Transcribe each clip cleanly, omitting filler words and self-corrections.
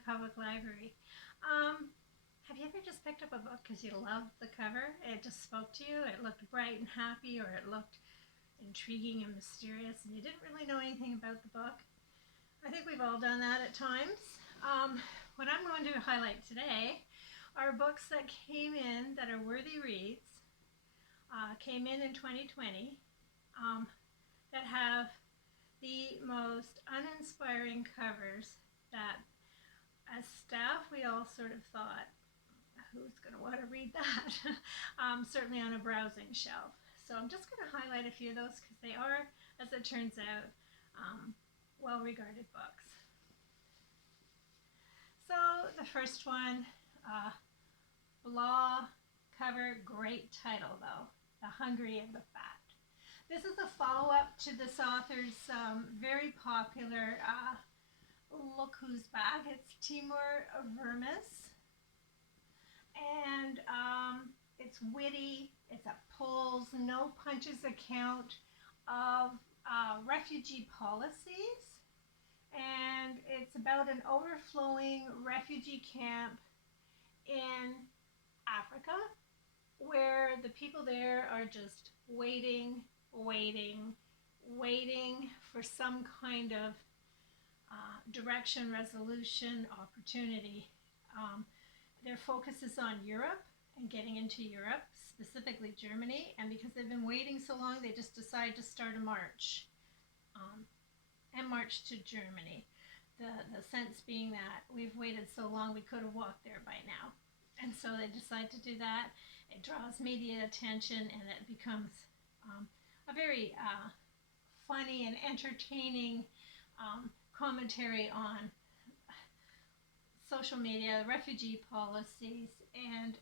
Kehlmann Public Library. Have you ever just picked up a book because you loved the cover? It just spoke to you. It looked bright and happy, or it looked intriguing and mysterious, and you didn't really know anything about the book. I think we've all done that at times. What I'm going to highlight today are books that came in that are worthy reads, came in 2020, that have the most uninspiring covers that, as staff, we all sort of thought, who's going to want to read that? Certainly on a browsing shelf. So I'm just going to highlight a few of those because they are, as it turns out, well-regarded books. So the first one, blah cover, great title though, The Hungry and the Fat. This is a follow-up to this author's very popular Look Who's Back. It's Timur Vermes. And it's witty, it's a pulls, no punches account of refugee policies. And it's about an overflowing refugee camp in Africa where the people there are just waiting for some kind of direction, resolution, opportunity. Their focus is on Europe and getting into Europe, specifically Germany, and because they've been waiting so long, they just decide to start a march and march to Germany. The sense being that we've waited so long, we could have walked there by now. And so they decide to do that. It draws media attention, and it becomes a very funny and entertaining commentary on social media, refugee policies, and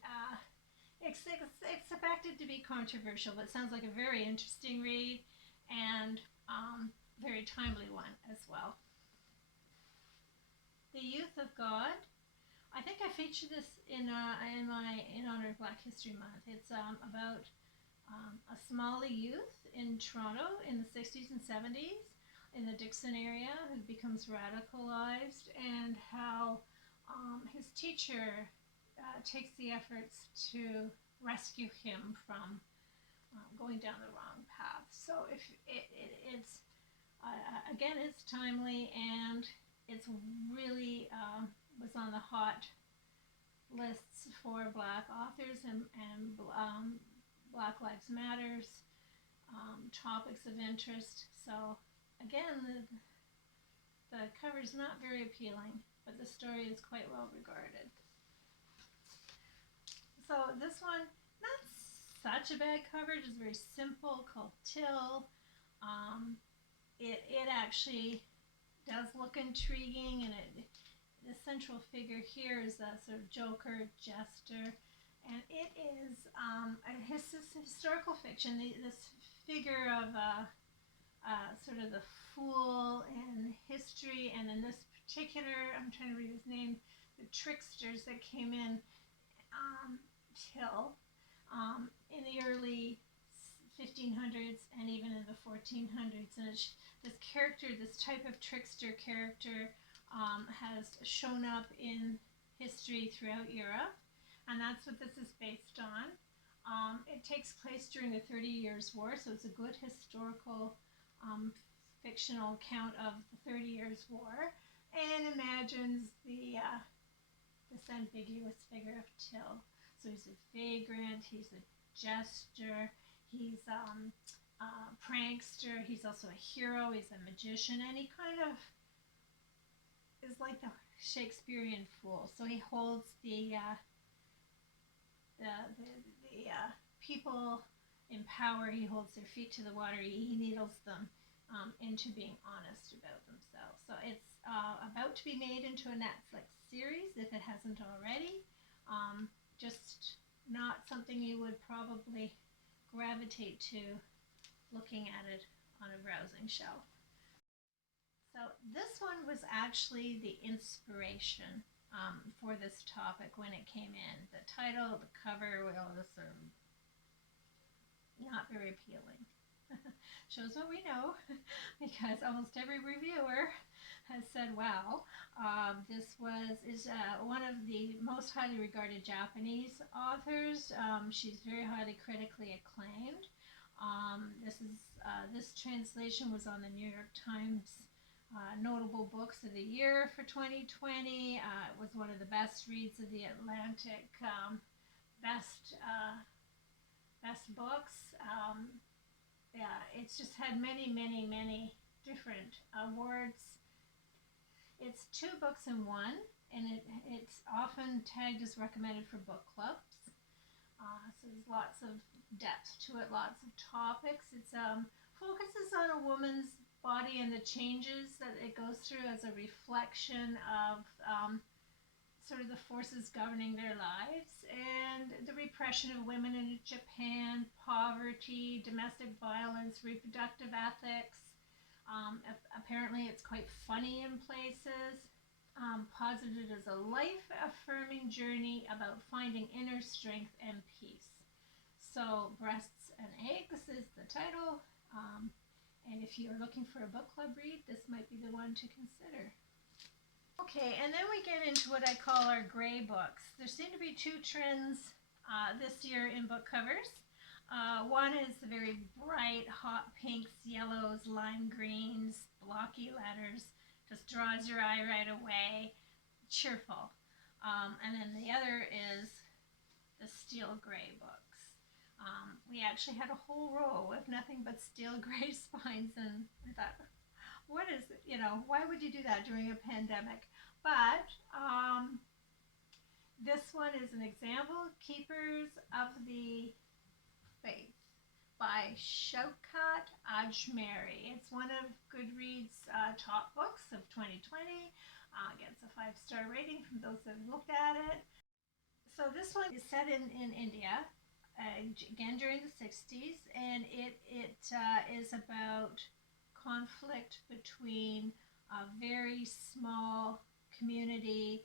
it's expected to be controversial, but it sounds like a very interesting read and very timely one as well. The Youth of God. I think I featured this in honor of Black History Month. It's about a Somali youth in Toronto in the 60s and 70s in the Dixon area who becomes radicalized, and how his teacher takes the efforts to rescue him from going down the wrong path. So if it's again, it's timely, and it's really was on the hot lists for Black authors and Black Lives Matters topics of interest. So again, the cover is not very appealing, but the story is quite well regarded. So this one, not such a bad cover, just very simple, called Tyll. It actually does look intriguing, and the central figure here is a sort of joker, jester, and it is a historical fiction. This figure of sort of the fool in history, and in this particular, I'm trying to read his name, the tricksters that came in Tyll in the early 1500s and even in the 1400s. And this character, this type of trickster character, has shown up in history throughout Europe, and that's what this is based on. It takes place during the 30 Years' War, so it's a good historical fictional account of the 30 Years' War, and imagines this ambiguous figure of Tyll. So he's a vagrant, he's a jester, he's a prankster, he's also a hero, he's a magician, and he kind of is like the Shakespearean fool. So he holds the people in power, he holds their feet to the water, he needles them into being honest about themselves. So it's about to be made into a Netflix series, if it hasn't already. Just not something you would probably gravitate to looking at it on a browsing shelf. So this one was actually the inspiration for this topic when it came in. The title, the cover, well, this are not very appealing. Shows what we know, because almost every reviewer has said, "Wow, this is one of the most highly regarded Japanese authors. She's very highly critically acclaimed. This translation was on the New York Times notable books of the year for 2020. It was one of the best reads of the Atlantic best books. Yeah, it's just had many, many, many different awards. It's two books in one, and it's often tagged as recommended for book clubs. So there's lots of depth to it, lots of topics. It focuses on a woman's body and the changes that it goes through as a reflection of sort of the forces governing their lives, and the repression of women in Japan, poverty, domestic violence, reproductive ethics. Apparently it's quite funny in places. Posited as a life-affirming journey about finding inner strength and peace. So, Breasts and Eggs is the title. And if you're looking for a book club read, this might be the one to consider. Okay, and then we get into what I call our gray books. There seem to be two trends this year in book covers. One is the very bright, hot pinks, yellows, lime greens, blocky letters, just draws your eye right away, cheerful. And then the other is the steel gray books. We actually had a whole row of nothing but steel gray spines, and I thought, what is it? Why would you do that during a pandemic? But this one is an example, Keepers of the Faith by Shaukat Ajmeri. It's one of Goodreads' top books of 2020. Gets a 5-star rating from those that have looked at it. So this one is set in India, again during the 60s, and it is about conflict between a very small community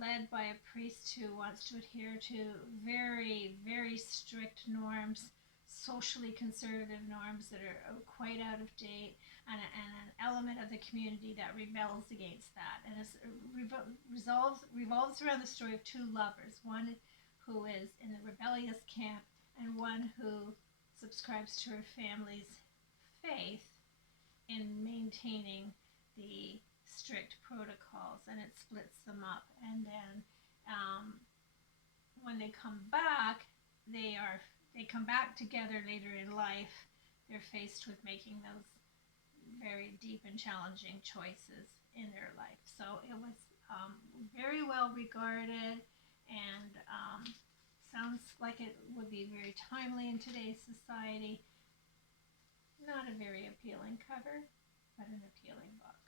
led by a priest who wants to adhere to very, very strict norms, socially conservative norms that are quite out of date, and an element of the community that rebels against that. And it revolves around the story of two lovers, one who is in the rebellious camp and one who subscribes to her family's faith in maintaining the strict protocols, and it splits them up. And then when they come back, they come back together later in life. They're faced with making those very deep and challenging choices in their life. So it was very well regarded, and sounds like it would be very timely in today's society. Not a very appealing cover, but an appealing book.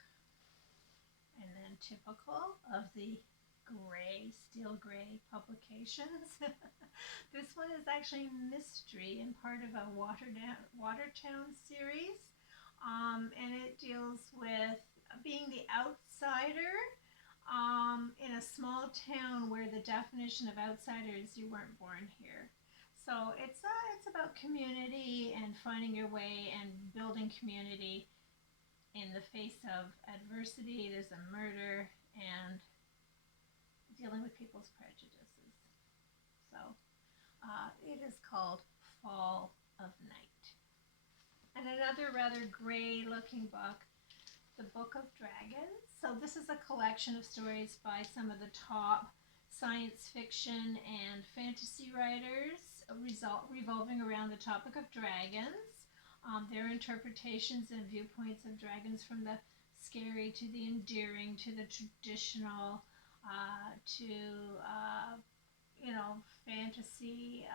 And then, typical of the steel gray publications, this one is actually mystery and part of a Watertown series, and it deals with being the outsider in a small town where the definition of outsider is you weren't born here. So it's about community and finding your way and building community in the face of adversity. There's a murder and dealing with people's prejudices. So it is called Fall of Night. And another rather gray looking book, The Book of Dragons. So this is a collection of stories by some of the top science fiction and fantasy writers revolving around the topic of dragons. Their interpretations and viewpoints of dragons, from the scary to the endearing to the traditional to fantasy.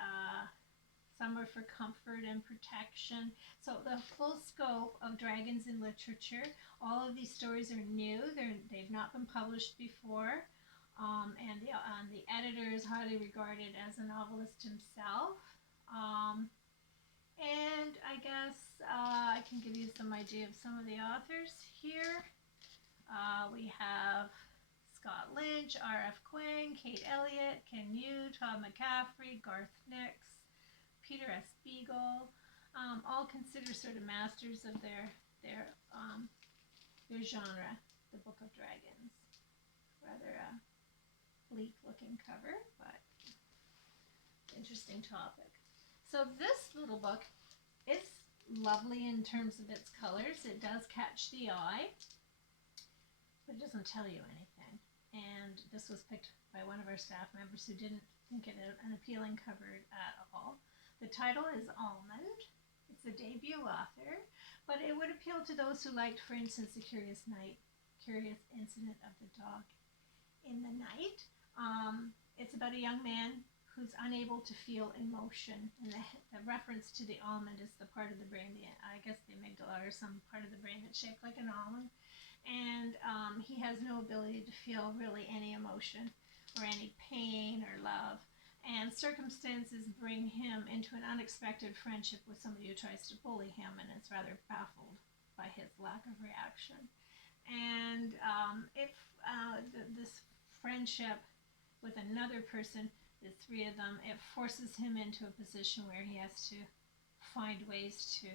Some are for comfort and protection. So the full scope of dragons in literature. All of these stories are new. They've not been published before. And the editor is highly regarded as a novelist himself. And I guess I can give you some idea of some of the authors here. We have Scott Lynch, R.F. Kuang, Kate Elliott, Ken Yu, Todd McCaffrey, Garth Nix, Peter S. Beagle, all considered sort of masters of their genre. The Book of Dragons, rather a bleak-looking cover, but interesting topic. So this little book is lovely in terms of its colors. It does catch the eye, but it doesn't tell you anything. And this was picked by one of our staff members who didn't think it an appealing cover at all. The title is Almond. It's a debut author, but it would appeal to those who liked, for instance, The Curious Incident of the Dog in the Night. It's about a young man who's unable to feel emotion, and the reference to the almond is the part of the brain, I guess the amygdala or some part of the brain that's shaped like an almond, and he has no ability to feel really any emotion or any pain or love, and circumstances bring him into an unexpected friendship with somebody who tries to bully him and is rather baffled by his lack of reaction. And this friendship with another person, the three of them, it forces him into a position where he has to find ways to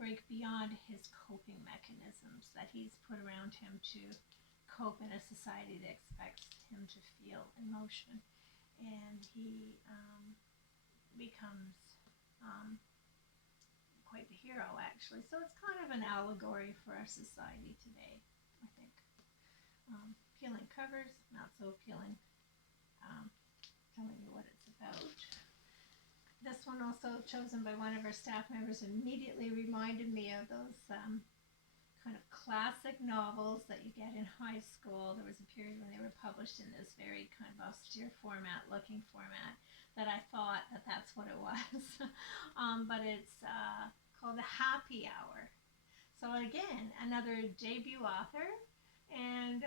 break beyond his coping mechanisms that he's put around him to cope in a society that expects him to feel emotion. And he becomes quite the hero, actually. So it's kind of an allegory for our society today, I think. Appealing covers, not so appealing telling you what it's about. This one, also chosen by one of our staff members, immediately reminded me of those kind of classic novels that you get in high school. There was a period when they were published in this very kind of austere looking format, that I thought that that's what it was. But it's called The Happy Hour. So again, another debut author, and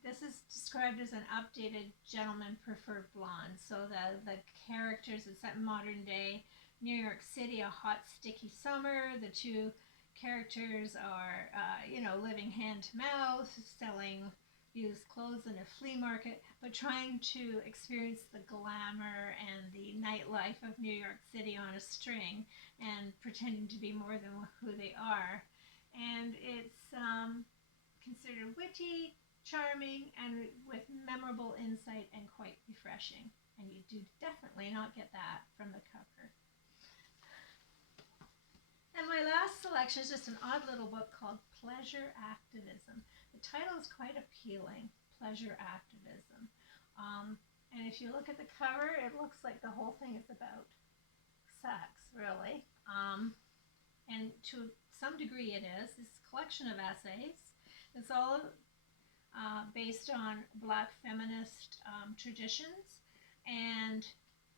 this is described as an updated Gentlemen Prefer Blonde. So the characters, it's set in modern day New York City, a hot, sticky summer. The two characters are, living hand to mouth, selling used clothes in a flea market, but trying to experience the glamour and the nightlife of New York City on a string and pretending to be more than who they are. And it's considered witty, charming, and with memorable insight and quite refreshing. And you do definitely not get that from the cover. And my last selection is just an odd little book called Pleasure Activism. The title is quite appealing, Pleasure Activism. And if you look at the cover, it looks like the whole thing is about sex, really. And to some degree it is. This collection of essays. It's all based on Black feminist traditions, and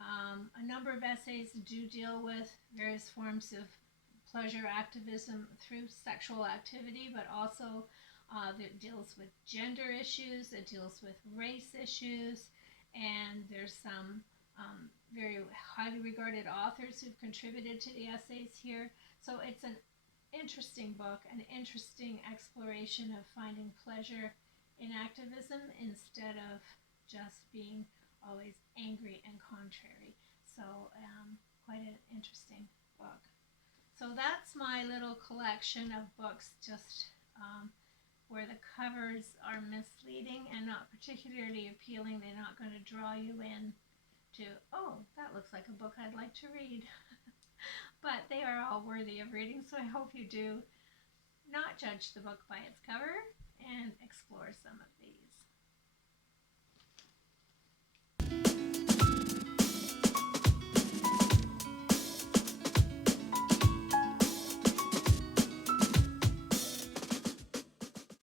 a number of essays do deal with various forms of pleasure activism through sexual activity, but also it deals with gender issues, it deals with race issues, and there's some very highly regarded authors who've contributed to the essays here. So it's an interesting book, an interesting exploration of finding pleasure in activism instead of just being always angry and contrary. So quite an interesting book. So that's my little collection of books, just where the covers are misleading and not particularly appealing. They're not going to draw you in to, oh, that looks like a book I'd like to read. But they are all worthy of reading, so I hope you do not judge the book by its cover and explore some of these.